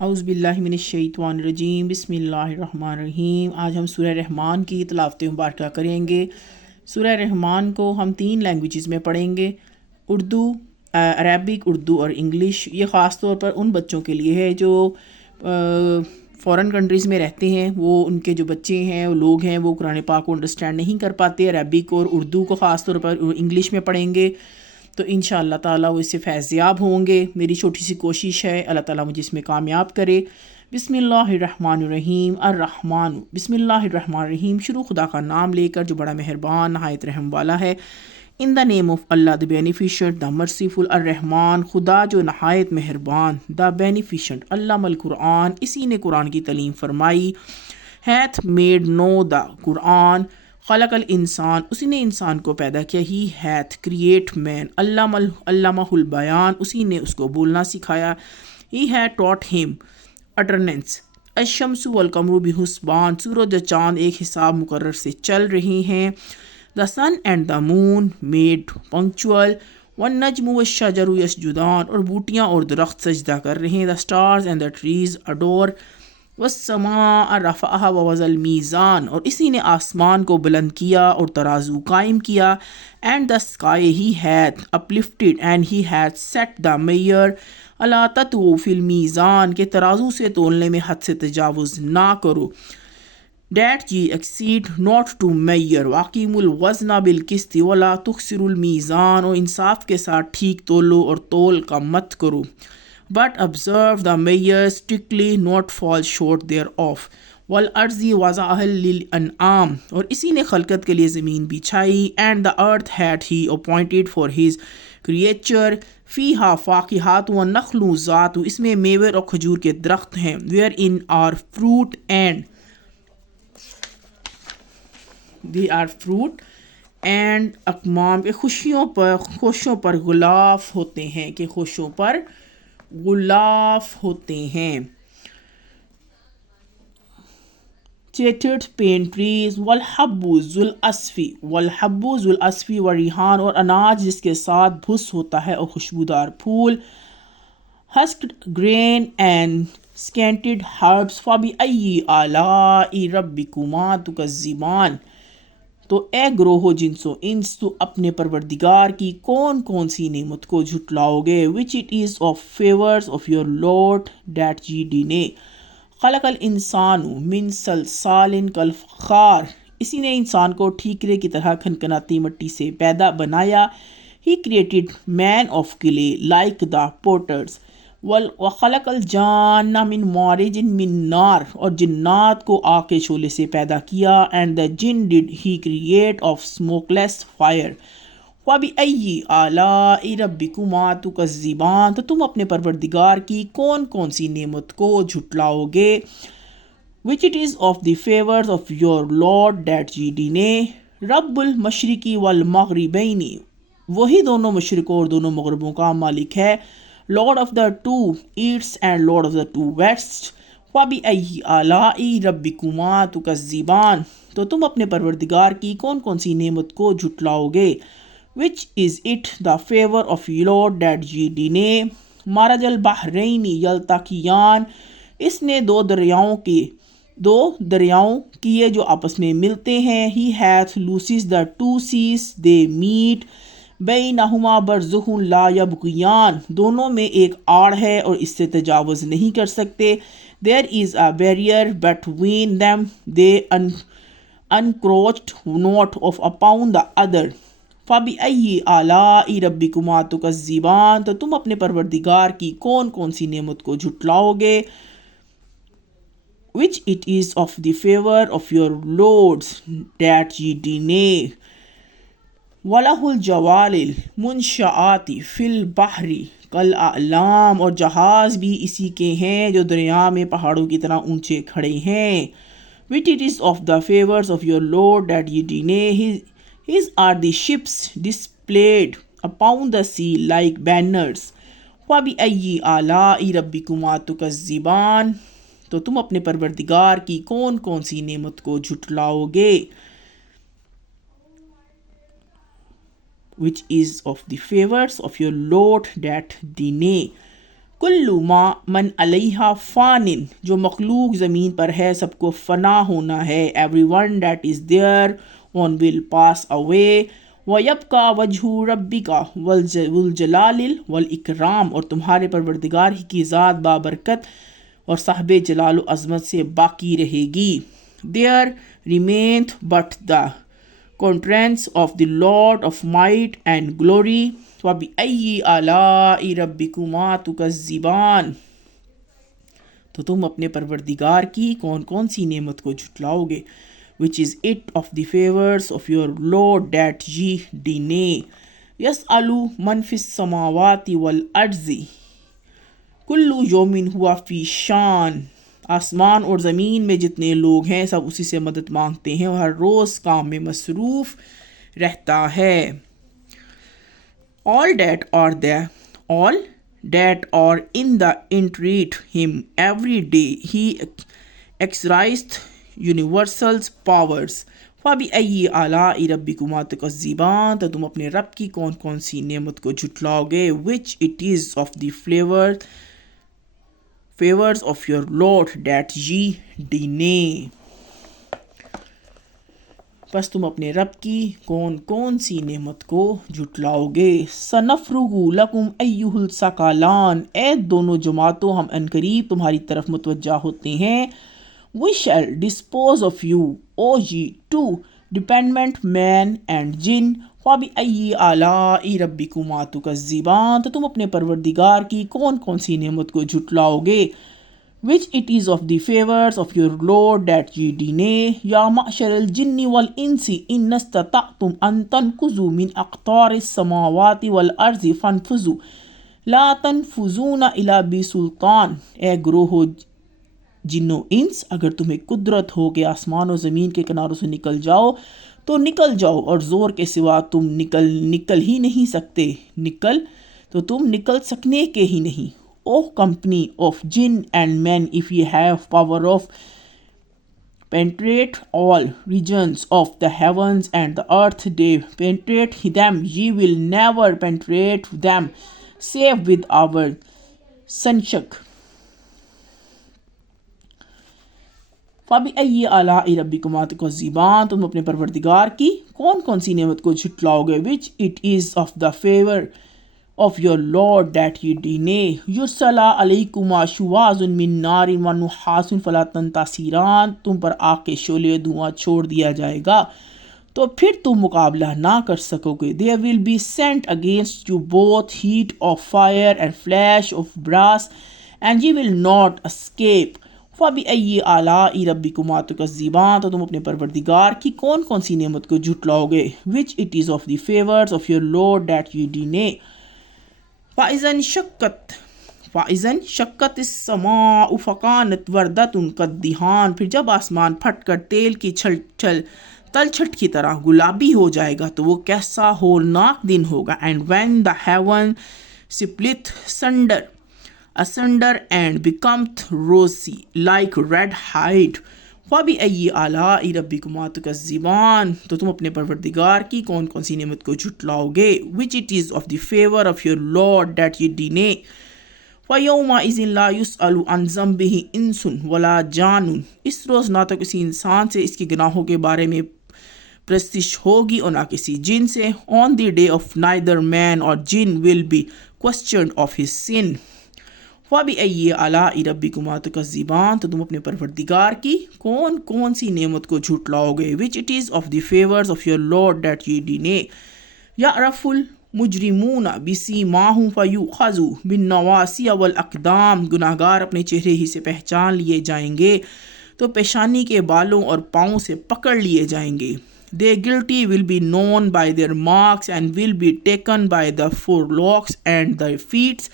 اعوذ باللہ من الشیطان الرجیم، بسم اللہ الرحمن الرحیم۔ آج ہم سورہ رحمان کی تلاوت مبارکہ کریں گے۔ سورہ رحمان کو ہم 3 لینگویجز میں پڑھیں گے، اردو، عربک، اردو اور انگلش۔ یہ خاص طور پر ان بچوں کے لیے ہے جو فورن کنٹریز میں رہتے ہیں، وہ ان کے جو بچے ہیں، وہ لوگ ہیں، وہ قرآن پاک کو انڈرسٹینڈ نہیں کر پاتے۔ عربک اور اردو کو خاص طور پر انگلش میں پڑھیں گے تو انشاءاللہ تعالیٰ وہ اس سے فیض یاب ہوں گے۔ میری چھوٹی سی کوشش ہے، اللہ تعالیٰ مجھے اس میں کامیاب کرے۔ بسم اللہ الرحمن الرحیم۔ الرحمن، بسم اللہ الرحمن الرحیم، شروع خدا کا نام لے کر جو بڑا مہربان نہایت رحم والا ہے۔ In the name of Allah the beneficent the merciful. الرحمن، خدا جو نہایت مہربان، دا بینیفیشنٹ، علم القرآن، اسی نے قرآن کی تعلیم فرمائی۔ ہیتھ میڈ نو دا قرآن، خلق الانسان، اسی نے انسان کو پیدا کیا۔ ہی ہیتھ کریٹ مین، علمہ البیان، اسی نے اس کو بولنا سکھایا۔ ہی ہیڈ ٹاٹ ہم اٹرننس۔ الشمس والقمر بحسبان، سورج و چاند ایک حساب مقرر سے چل رہے ہیں۔ The sun and the moon made punctual. والنجم والشجر یسجدان، اور بوٹیاں اور درخت سجدہ کر رہے ہیں۔ The stars and the trees adore. والسماء رفعها ووضع المیزان، اور اسی نے آسمان کو بلند کیا اور ترازو قائم کیا۔ اینڈ دا اسکائی ہی ہیتھ اپلفٹڈ اینڈ ہی ہیتھ سیٹ دا میئر۔ الا تطغوا فی المیزان، کہ ترازو سے تولنے میں حد سے تجاوز نہ کرو۔ That ye exceed not the measure, واقیم الوزن بالقسط ولا تخسروا المیزان، اور انصاف کے ساتھ ٹھیک تولو اور تول کم مت کرو۔ But observe the measure strictly, not fall short thereof. وَالْأَرْضِ وَضَعَهَا لِلْأَنْعَامِ، اور اسی نے خلقت کے لیے زمین بچھائی۔ And the earth had he appointed for his creature. فِيهَا فَاكِهَةٌ وَالنَّخْلُ ذَاتُ، اس میں میوے اور کھجور کے درخت ہیں۔ Wherein are fruit and they are fruit and اکمام، کہ خوشوں پر غلاف ہوتے ہیں، کہ خوشوں پر غلاف ہوتے ہیں۔ چیٹڈ پین ٹریز، والحب ذو العصف، والحب ذو العصف والریحان، اور اناج جس کے ساتھ بھس ہوتا ہے اور خوشبودار پھول۔ ہسکڈ گرین اینڈ سکینٹڈ ہربس، فبأی آلاء ربکما تکذبان، تو اے گروہ جنس و انس، تو اپنے پروردگار کی کون کون سی نعمت کو جھٹلاؤ گے۔ Which it is of favours of your Lord that ye deny. خلق الانسان من صلصال کالفخار، اسی نے انسان کو ٹھیکرے کی طرح کھنکھناتی مٹی سے بنایا۔ He created man of clay like the potters. وخلق الجان من مارج من نار، اور جنات کو آگ کے شعلے سے پیدا کیا۔ And the jinn did he create of smokeless fire. فبأی آلاء ربکما تکذبان، تو تم اپنے پروردگار کی کون کون سی نعمت کو جھٹلاؤ گے۔ Which it is of the favours of your Lord that ye deny. رب المشرقی والمغربین، وہی دونوں مشرقوں اور دونوں مغربوں کا مالک ہے۔ Lord of the two east and Lord of the two west. فبأی آلاء ربکما تکذبان، تو تم اپنے پروردگار کی کون کون سی نعمت کو جھٹلاؤ گے۔ Which is it the favour of Lord that ye deny. مرج البحرین یلتقیان، اس نے دو دریاؤں کیے جو آپس میں ملتے ہیں۔ He hath loosed the two seas they meet, بینہما برزخ لا یبغیان، دونوں میں ایک آڑ ہے اور اس سے تجاوز نہیں کر سکتے۔ There is a barrier between them, they encroached not of upon the other. فَبِأَيِّ آلَاءِ رَبِّكُمَا تُكَذِّبَانِ، تو تم اپنے پروردگار کی کون کون سی نعمت کو جھٹلاؤ گے۔ Which it is of the favor of your lords that ye deny. وَلَهُ الْجَوَارِ الْمُنشَآتِ فِي الْبَحْرِ كَالْأَعْلَامِ، اور جہاز بھی اسی کے ہیں جو دریا میں پہاڑوں کی طرح اونچے کھڑے ہیں۔ Which it is of the favors of your Lord that ye deny. His are the ships displayed upon the sea like banners. فَبِأَيِّ آلَاءِ رَبِّكُمَا تُكَذِّبَانِ، تو تم اپنے پروردگار کی کون کون سی نعمت کو جھٹلاؤ گے۔ which is of the favors of your Lord that deny. کلو ما من علیہا فانن، جو مخلوق زمین پر ہے سب کو فنا ہونا ہے. Every one that is thereon will pass away. وَيَبْقَى وَجْهُ رَبِّكَ وَالْجَلَالِ وَالْإِكْرَامِ، اور تمہارے پروردگار ہی کی ذات بابرکت اور صاحب جلال و عظمت سے باقی رہے گی. There remaineth but the countenance of the Lord of might and glory. وَبِأَيِّ آلَاءِ رَبِّكُمَا تُكَذِّبَانِ، تو تم اپنے پروردگار کی کون کون سی نعمت کو جھٹلاؤ گے. which is it of the favors of your Lord that ye deny. يَسْأَلُ مَنْ فِي السَّمَاوَاتِ وَالْأَرْضِ كُلُّ يَوْمٍ هُوَ فِي شَانٍ، آسمان اور زمین میں جتنے لوگ ہیں سب اسی سے مدد مانگتے ہیں اور ہر روز کام میں مصروف رہتا ہے. all that are in the entreat him every day, he exercised universal powers. فَبِأَيِّ آلَاءِ رَبِّكُمَا تُكَذِّبَانِ، تو تم اپنے رب کی کون کون سی نعمت کو جھٹلاؤ گے. which it is of the favors of your Lord that ye deny. پس تم اپنے رب کی کون کون سی نعمت کو جھٹلاؤ گے. سَنَفْرُغُ لَكُمْ أَيُّهُ الثَّقَلَانِ، اے دونوں جماعتوں ہم عنقریب تمہاری طرف متوجہ ہوتے ہیں. We shall dispose of you, O ye two dependent men and jinn. فَبِأَيِّ آلَاءِ رَبِّكُمَا تُكَذِّبَانِ، تو تم اپنے پروردگار کی کون کون سی نعمت کو جھٹلاؤ گے. which it is of the favors of your Lord that ye deny. یا معشر الجن والانس ان استطعتم ان تنفذوا من اقطار السماوات والارض فانفذوا لا تنفذون الا بسلطان. اے گروہ جن و انس، اگر تمہیں قدرت ہو کہ آسمان و زمین کے کناروں سے نکل جاؤ تو نکل جاؤ، اور زور کے سوا تم نکل ہی نہیں سکتے. تم نکل سکنے کے ہی نہیں. O company of jinn and men, if ye have power of penetrate all regions of the heavens and the earth, they penetrate them, ye will never penetrate them save with our sanshak. فَبِأَيِّ آلَاءِ رَبِّكُمَا تُكَذِّبَانِ، تم اپنے پروردگار کی کون کون سی نعمت کو جھٹلاؤ گے. which it is of the favor of your Lord that ye deny. يُرْسَلَ عَلَيْكُمَا شُوَاظٌ مِّن نَارٍ وَنُحَاسٌ فَلَا تَنْتَصِرَانِ، تم پر آگ کے شعلے دھواں چھوڑ دیا جائے گا تو پھر تم مقابلہ نہ کر سکو گے. There will be sent against you both heat of fire and flash of brass, and ye will not escape. فَبِأَيِّ آلَاءِ رَبِّكُمَا تُكَذِّبَانِ، تو تم اپنے پروردگار کی کون کون سی نعمت کو جھٹلاؤ گے. which it is of the favors of your Lord that ye deny. فَإِذَا انشَقَّتِ السَّمَاءُ فَكَانَتْ وَرْدَةً كَالدِّهَانِ، پھر جب آسمان پھٹ کر تیل کی تلچھٹ کی طرح گلابی ہو جائے گا تو وہ کیسا ہولناک دن ہوگا. and when the heaven split asunder and becometh rosy like red hide. فَبِأَيِّ آلَاءِ رَبِّكُمَا تُكَذِّبَانِ، تو تم اپنے پروردگار کی کون کون سی نعمت کو جھٹلاؤ گے. which it is of the favor of your Lord that ye deny. فَيَوْمَئِذٍ لَا يُسْأَلُ عَنْ ذَنبِهِ إِنسٌ وَلَا جَانٌ، اس روز نہ تو کسی انسان سے اس کے گناہوں کے بارے میں پرستش ہوگی اور نہ کسی جن سے. on the day of neither man or jinn will be questioned of his sin. فَبِأَيِّ آلَاءِ رَبِّكُمَا تُكَذِّبَانِ، تو تم اپنے پروردگار کی کون کون سی نعمت کو جھٹلاؤ گے. which it is of the favors of your Lord that ye deny. يَعْرَفُ الْمُجْرِمُونَ بِسِيمَاهُمْ فَيُؤْخَذُ بِالنَّوَاصِيَ وَالْأَقْدَامِ، گناہ گار اپنے چہرے ہی سے پہچان لیے جائیں گے تو پیشانی کے بالوں اور پاؤں سے پکڑ لیے جائیں گے. their guilty will be known by their marks and will be taken by the forelocks and the feet.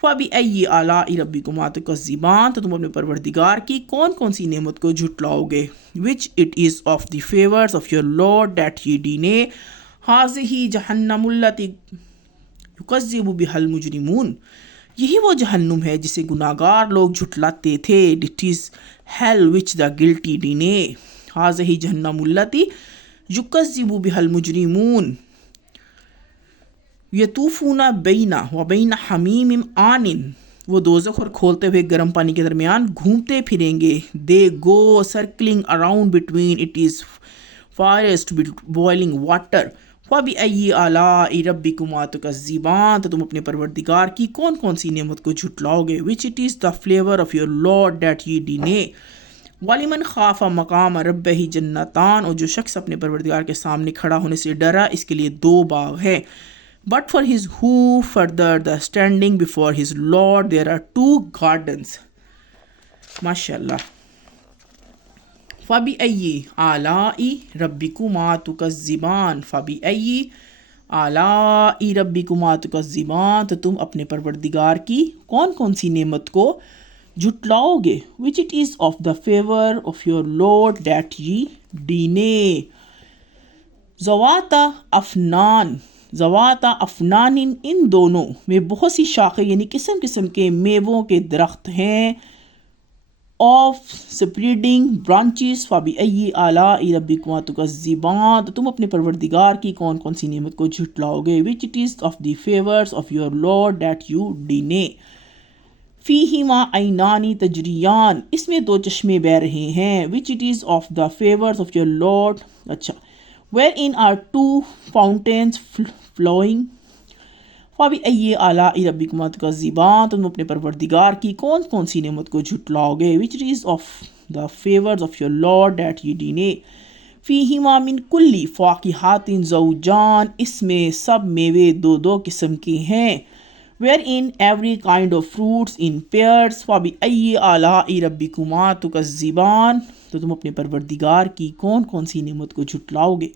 فَبِأَيِّ آلَاءِ رَبِّكُمَا تُكَذِّبَانِ، تو تم اپنے پروردگار کی کون کون سی نعمت کو جھٹلاؤ گے. which it is of the favors of your Lord that ye deny. هَٰذِهِ جَهَنَّمُ الَّتِي يُكَذِّبُ بِهَا الْمُجْرِمُونَ، یہی وہ جہنم ہے جسے گناہ گار لوگ جھٹلاتے تھے. it is hell which the guilty deny. هَٰذِهِ جَهَنَّمُ الَّتِي يُكَذِّبُ بِهَا الْمُجْرِمُونَ یطوفون بین و بین حمیم آن، وہ دوزخ اور کھولتے ہوئے گرم پانی کے درمیان گھومتے پھریں گے. They go circling around between it is fiercest boiling water. فَبِأَيِّ آلَاءِ رَبِّكُمَا تُكَذِّبَانِ. تو تم اپنے پروردگار کی کون کون سی نعمت کو جھٹلاؤ گے. which it is the flavor of your Lord that ye deny. وَلِمَنْ خَافَ مَقَامَ رَبِّهِ جَنَّتَانِ. اور جو شخص اپنے پروردگار کے سامنے کھڑا ہونے سے ڈرا اس کے لیے 2 باغ ہے. But for his who further the standing before his Lord there are 2 gardens. ماشاءاللہ. فَبِأَيِّ آلَاءِ رَبِّكُمَا تُكَذِّبَانِ. فَبِأَيِّ آلَاءِ رَبِّكُمَا تُكَذِّبَانِ. تو تم اپنے پروردگار کی کون کون سی نعمت کو جھٹلاؤ گے. which it is of the favor of your Lord that ye deny. ذواتا Afnan. ذواتا Afnan ان دونوں میں بہت سی شاخیں یعنی قسم قسم کے میووں کے درخت ہیں. Of spreading branches. فَبِأَيِّ آلَاءِ رَبِّكُمَا تُكَذِّبَانِ. تو تم اپنے پروردگار کی کون کون سی نعمت کو جھٹلاؤ گے. which it is of the favors of your Lord that you deny. فِيهِمَا عَيْنَانِ تَجْرِيَانِ. اس میں 2 چشمے بہہ رہے ہیں. which it is of the favors of your Lord. اچھا. wherein are 2 fountains flowing. فَبِأَيِّ آلَاءِ رَبِّكُمَا تُكَذِّبَانِ. تم اپنے پروردگار کی کون کون سی نعمت کو جھٹلاؤ گے. which it is of the favors of your Lord that ye deny. فِيهِمَا مِن كُلِّ فَاكِهَةٍ زَوْجَانِ. اس میں سب میوے 2 قسم کے ہیں. wherein every kind of fruits in pairs. فَبِأَيِّ آلَاءِ رَبِّكُمَا تُكَذِّبَانِ. تو تم اپنے پروردگار کی کون کون سی نعمت کو جھٹلاؤ گے.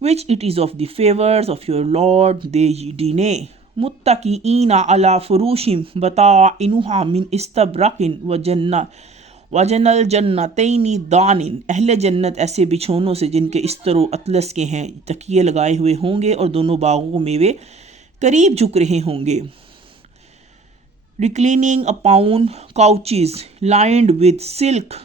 which it is of the favors of your Lord they ye deny. متکئین علی فروش بطائنها من استبرق وجنى الجنتین دان. اہل جنت ایسے بچھونوں سے جن کے استر و اطلس کے ہیں تکیے لگائے ہوئے ہوں گے اور دونوں باغوں کو میوے قریب جھک رہے ہوں گے. reclining upon couches lined with silk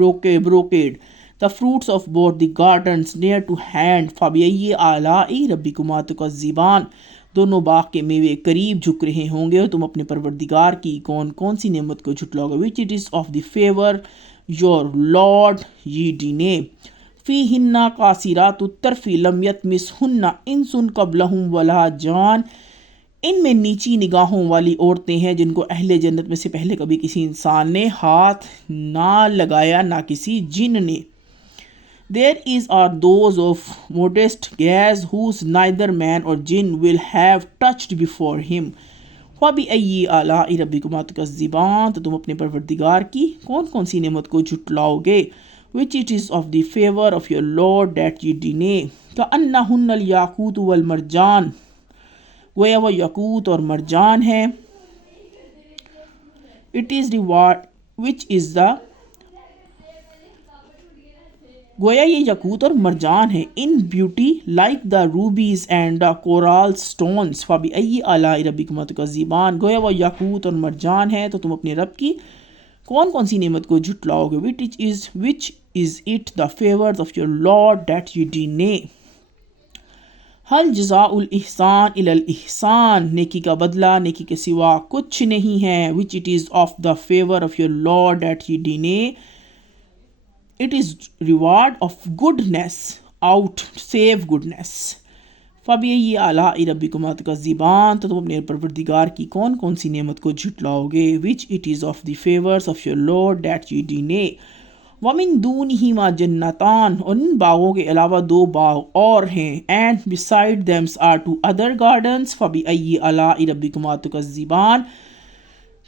brocade. the fruits of both the gardens near to hand. فَبِأَيِّ آلَاءِ رَبِّكُمَا تُكَذِّبَانِ. دونوں باغ کے میوے قریب جھک رہے ہوں گے اور تم اپنے پروردگار کی کون کون سی نعمت کو جھٹلاؤ گے. which it is of the favor your Lord ye deny. فِيهِنَّ قَاصِرَاتُ الطَّرْفِ لَمْ يَطْمِثْهُنَّ إِنسٌ قَبْلَهُمْ وَلَا جَانٌ. ان میں نیچی نگاہوں والی عورتیں ہیں جن کو اہل جنت میں سے پہلے کبھی کسی انسان نے ہاتھ نہ لگایا نہ کسی جن نے. There is are those of modest gaze whose neither man or jinn will have touched before him. فَبِأَيِّ آلَاءِ رَبِّكُمَا تُكَذِّبَانِ. تو تم اپنے پروردگار کی کون کون سی نعمت کو جھٹلاؤ گے. which it is of the favor of your Lord that ye deny. كَأَنَّهُنَّ الْيَاقُوتُ وَالْمَرْجَانُ. گویا وہ یاقوت اور مرجان ہے. it is reward which is the گویا یہ یاقوت اور مرجان ہے. in beauty like the rubies and the coral stones. فَبِأَيِّ آلَاءِ رَبِّكُمَا تُكَذِّبَانِ. گویا وہ یاقوت اور مرجان ہے تو تم اپنے رب کی کون کون سی نعمت کو جھٹلاؤ گے. which is it the favors of your Lord that you deny. حل جزاء الاحسان الا الاحسان. نیکی کا بدلہ نیکی کے سوا کچھ نہیں ہے. which it is of the favor of your Lord that ye deny. it is reward of goodness out save goodness. فَبِأَيِّ آلَاءِ رَبِّكُمَا تُكَذِّبَانِ. تو تم اپنے پروردگار کی کون کون سی نعمت کو جھٹلاؤ گے. which it is of the favors of your Lord that ye deny. وَمِن دُونِهِمَا جَنَّتَانِ. اور ان باغوں کے علاوہ 2 باغ اور ہیں. and beside them are 2 other gardens. فَبِأَيِّ آلَاءِ رَبِّكُمَا تُكَذِّبَانِ.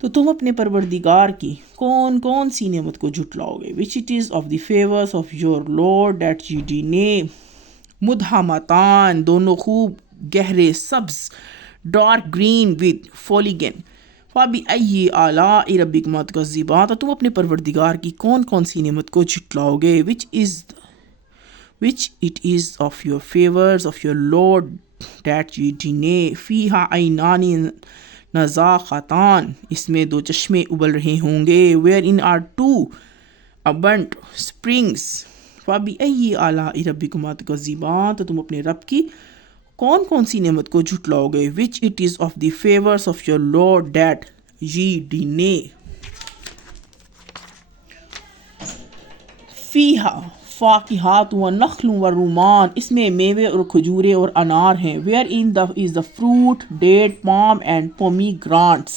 تو تم اپنے پروردگار کی کون کون سی نعمت کو جھٹلاؤ گے. which it is of the favors of your Lord that ye deny. مدہمتان. دونوں خوب گہرے سبز ڈارک گرین with foliage. فَبِأَيِّ آلَاءِ رَبِّكُمَا تُكَذِّبَانِ. تو تم اپنے پروردگار کی کون کون سی نعمت کو جھٹلاؤ گے. which it is of your favors of your Lord that ye deny. فِيهَا عَيْنَانِ نَضَاخَتَانِ. اس میں 2 چشمے ابل رہے ہوں گے. wherein are 2 abundant springs. فَبِأَيِّ آلَاءِ رَبِّكُمَا تُكَذِّبَانِ. تو تم اپنے رب کی کون کون سی نعمت کو جھٹلاؤ گے. which it is of the favors of your Lord that جی ڈینے. فیہا فاکہات و نخل و رومان، اس میں میوے اور کھجورے اور انار ہیں. Wherein the is the fruit date palm and pomegranates.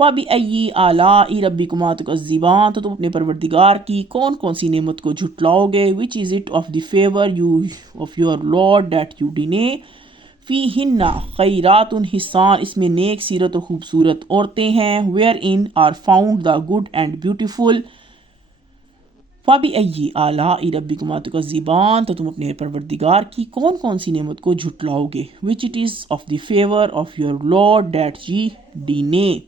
فَبِأَيِّ آلَاءِ رَبِّكُمَا تُكَذِّبَانِ، تو تم اپنے پروردگار کی کون کون سی نعمت کو جھٹلاؤ گے. Which is it of the favour you of your Lord that you deny. فیہن خیرات حسان، اس میں نیک سیرت اور خوبصورت عورتیں ہیں. Wherein are found the good and beautiful. فَبِأَيِّ آلَاءِ رَبِّكُمَا تُكَذِّبَانِ، تو تم اپنے پروردگار کی کون کون سی نعمت کو جھٹلاؤ گے. Which it is of the favour of your Lord that یی ڈینے.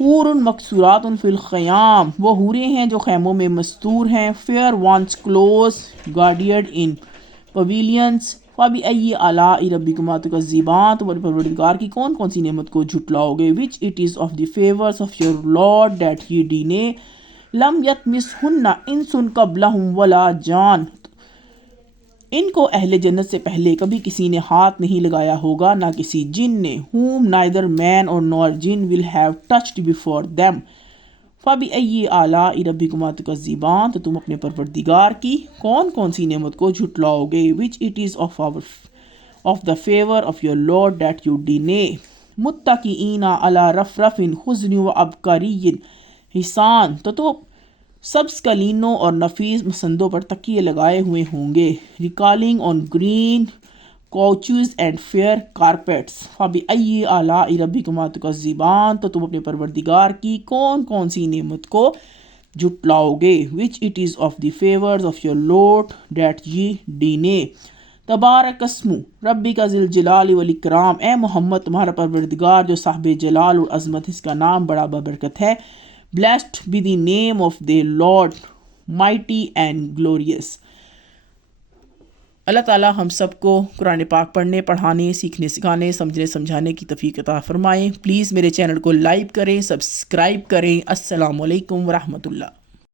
حور مقصورات فی الخیام، وہ حوریں ہیں جو خیموں میں مستور ہیں. فیئر وانس کلوز گارڈیڈ ان پویلینس. فَبِأَيِّ آلَاءِ رَبِّكُمَا تُكَذِّبَانِ، تمہارے پروردگار کی کون کون سی نعمت کو جھٹلاؤ گے. Which it is of the favours of your Lord that یی ڈینے. لم یطمثہن انس قبلہم ولا جان، ان کو اہل جنت سے پہلے کبھی کسی نے ہاتھ نہیں لگایا ہوگا، نہ کسی جن نے. whom neither man or nor jinn will have touched before them. فَبِأَيِّ آلَاءِ رَبِّكُمَا تُكَذِّبَانِ، تو تم اپنے پروردگار کی کون کون سی نعمت کو جھٹلاؤ گے. which it is of the favor of your Lord that you deny. مُتَّكِئِينَ عَلَى رَفْرَفٍ خُضْرٍ وَأَبْقَرِيٍّ حِسَان، تو سبز قالینوں اور نفیس مسندوں پر تکیے لگائے ہوئے ہوں گے. Reclining on green couches and fair carpets. فَبِأَيِّ آلَاءِ رَبِّكُمَا تُكَذِّبَانِ، تو تم اپنے پروردگار کی کون کون سی نعمت کو جھٹلاؤ گے. which it is of the favors of your Lord that ye deny. تبارک اسم ربک ذی الجلال والاکرام، اے محمد تمہارا پروردگار جو صاحب جلال اور عظمت، اس کا نام بڑا بابرکت ہے. Blessed be the name of the Lord mighty and glorious. اللہ تعالیٰ ہم سب کو قرآن پاک پڑھنے، پڑھانے، سیکھنے، سکھانے، سمجھنے، سمجھانے کی توفیق عطا فرمائیں. پلیز میرے چینل کو لائک کریں، سبسکرائب کریں. السلام علیکم ورحمۃ اللہ.